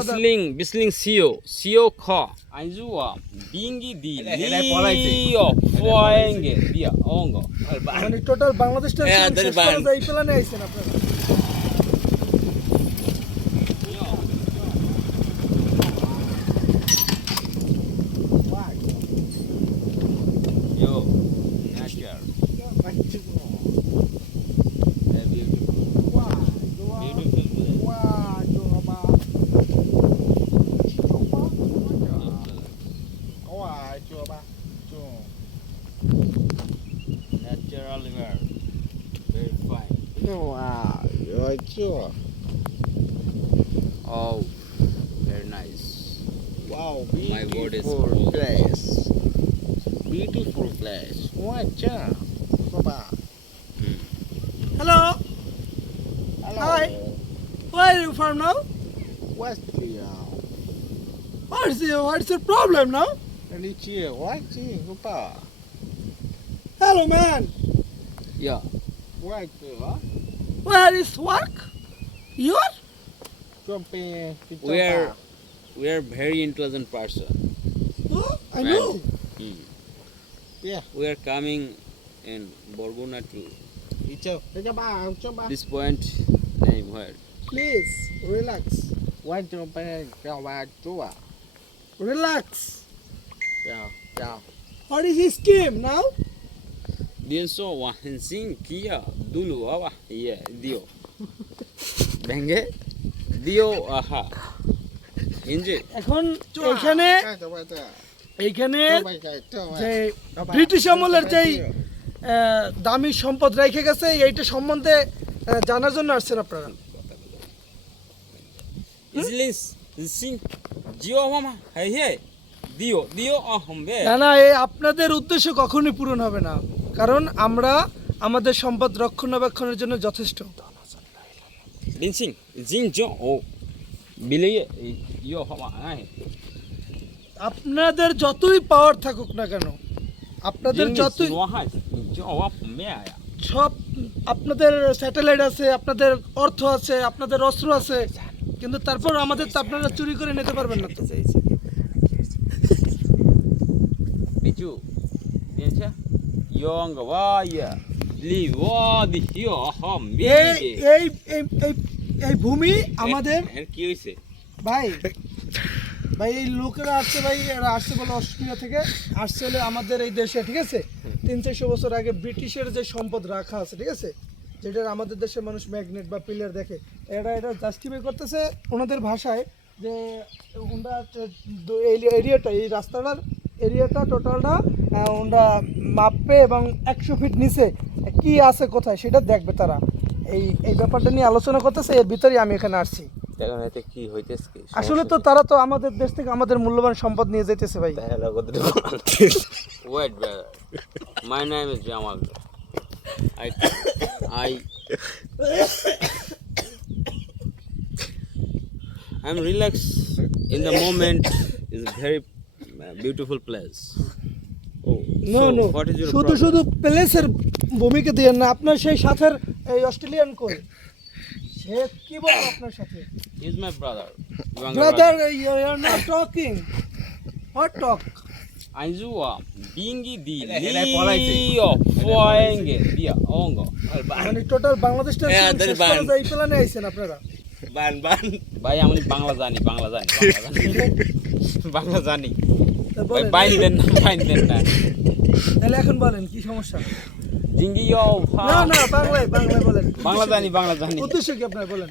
বিসলিং বিসলিং সিও সিও খ। আইজুয়া বিঙ্গি দি। লিও ফয়েঙ্গে দিয়া অঙ্গ। মানে টোটাল বাংলাদেশটা হ্যাঁ, এই প্ল্যানে আইছেন আপনারা। wow, you're sure. Oh, very nice. Wow, beautiful My word place. Beautiful place. What's up, Baba. Hmm. Hello. Hello. Hi. Where are you from now? West Korea. What's your, what's the problem now? Hello, man. Yeah. What the where is work you are We are we are very intelligent person. oh, I Man. know Hmm. Yeah. We are coming in Borguna to Icho. Coba, coba. this point name where please relax What jumping? Coba, coba. relax Yeah, ciao. what is his scheme now Pienso wahensin kia dulu awa yeah dio. Benge dio aha. Inje এখন এখানে. এইখানে. যে. British আমলের যেই আহ, দামি সম্পদ রেখে গেছে এইটা সম্বন্ধে জানার জন্য আসছেন আপনারা না না এই আপনাদের উদ্দেশ্য কখনোই পূরণ হবে না কারণ আমরা আমাদের সম্পদ রক্ষণাবেক্ষণের জন্য যথেষ্ট। ai আপনাদের যতই পাওয়ার থাকুক না কেন আপনাদের যতই ya সব আপনাদের স্যাটেলাইট আছে আপনাদের অর্থ আছে আপনাদের অস্ত্র আছে কিন্তু তারপর আমাদের তো আপনারা চুরি করে নিতে পারবেন না তো। bichu biencha yong wa ya li wa di yo এই এই এই এই ভূমি আমাদের কি হইছে? ভাই ভাই এই লোকেরা আসছে ভাই এরা আসছে বলে অস্ট্রেলিয়া থেকে আসছে হলে আমাদের এই দেশে ঠিক আছে? তিন চারশো বছর আগে ব্রিটিশের যে সম্পদ রাখা আছে ঠিক আছে? যেটা আমাদের দেশের মানুষ ম্যাগনেট বা পিলার দেখে এরা এটা জাস্টিফাই করতেছে ওনাদের ভাষায় যে ওনারা এই এরিয়াটা এই রাস্তাটার এরিয়াটা টোটালটা ওনারা মাপবে এবং একশো ফিট নিচে কি আছে কোথায় সেটা দেখবে তারা এই এই ব্যাপারটা নিয়ে আলোচনা করতেছে এর ভিতরেই আমি এখানে আসছি এখন এতে কি হইতেছে কি আসলে তো তারা তো আমাদের দেশ থেকে আমাদের মূল্যবান সম্পদ নিয়ে যেতেছে ভাই Wait, brother. My name is Jamal. I, I, I'm relaxed in the moment. It's a very place beautiful. No no শুধু শুধু প্লেসের ভূমিকা দিয়ে না আপনার সেই সাথের এই অস্ট্রেলিয়ান কই সে কি বল আপনার সাথে He's my brother. Younger brother you are not talking what talk Anjua, bingi di Erai- erai polaite. lio foenge dia ongo. মানে টোটাল বাংলাদেশটা করা বান। এই প্ল্যানে আইছেন আপনারা Ban, ban. ভাই আমি বাংলা জানি বাংলা জানি বাংলা জানি। বাইন দেন না বাইন দেন না। তাহলে এখন বলেন কি সমস্যা? জিঙ্গি না না বাংলায় বাংলায় বলেন। বাংলা জানি বাংলা জানি। উদ্দেশ্য কি আপনার বলেন।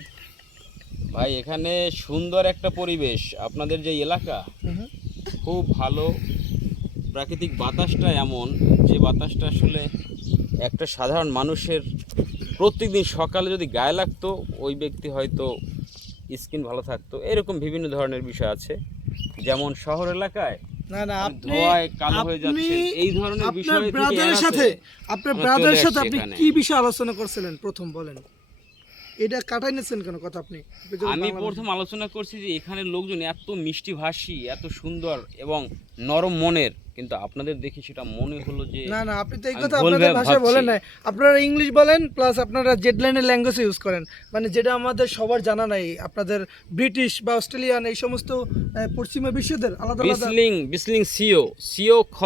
ভাই এখানে সুন্দর একটা পরিবেশ। আপনাদের যে এলাকা খুব ভালো। প্রাকৃতিক বাতাসটা এমন যে বাতাসটা আসলে একটা সাধারণ মানুষের প্রত্যেকদিন সকালে যদি গায়ে লাগতো ওই ব্যক্তি হয়তো স্কিন ভালো থাকতো। এরকম বিভিন্ন ধরনের বিষয় আছে। যেমন শহর এলাকায় না না আপনি কালো হয়ে যাচ্ছে এই ধরনের আপনার বিষয় থেকে ব্রাদারের সাথে আপনার ব্রাদারের সাথে আপনি কি বিষয়ে আলোচনা করছিলেন? প্রথম বলেন। এটা কাটাই কেন কথা আপনি? আমি প্রথম আলোচনা করছি যে এখানে লোকজন এত মিষ্টি ভাষী এত সুন্দর এবং নরম মনের কিন্তু আপনাদের দেখি সেটা মনে হলো যে না না আপনি তো এই কথা আপনাদের ভাষায় বলেন আপনারা ইংলিশ বলেন প্লাস আপনারা জেড লাইনের ল্যাঙ্গুয়েজ ইউজ করেন। মানে যেটা আমাদের সবার জানা নাই আপনাদের ব্রিটিশ বা অস্ট্রেলিয়ান এই সমস্ত পশ্চিমা বিশ্বেদের আলাদা আলাদা বিসলিং বিসলিং সিও সিও খ।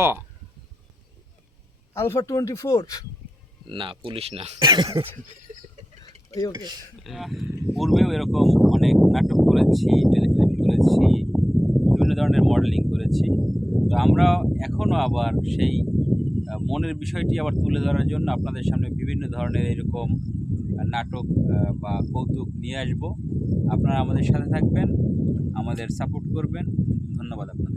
আলফা টোয়েন্টি ফোর না পুলিশ না। পূর্বেও এরকম অনেক নাটক করেছি, টেলিফিল্ম করেছি, বিভিন্ন ধরনের মডেলিং করেছি। তো আমরা এখনও আবার সেই মনের বিষয়টি আবার তুলে ধরার জন্য আপনাদের সামনে বিভিন্ন ধরনের এরকম নাটক বা কৌতুক নিয়ে আসব। আপনারা আমাদের সাথে থাকবেন, আমাদের সাপোর্ট করবেন। ধন্যবাদ আপনাদের।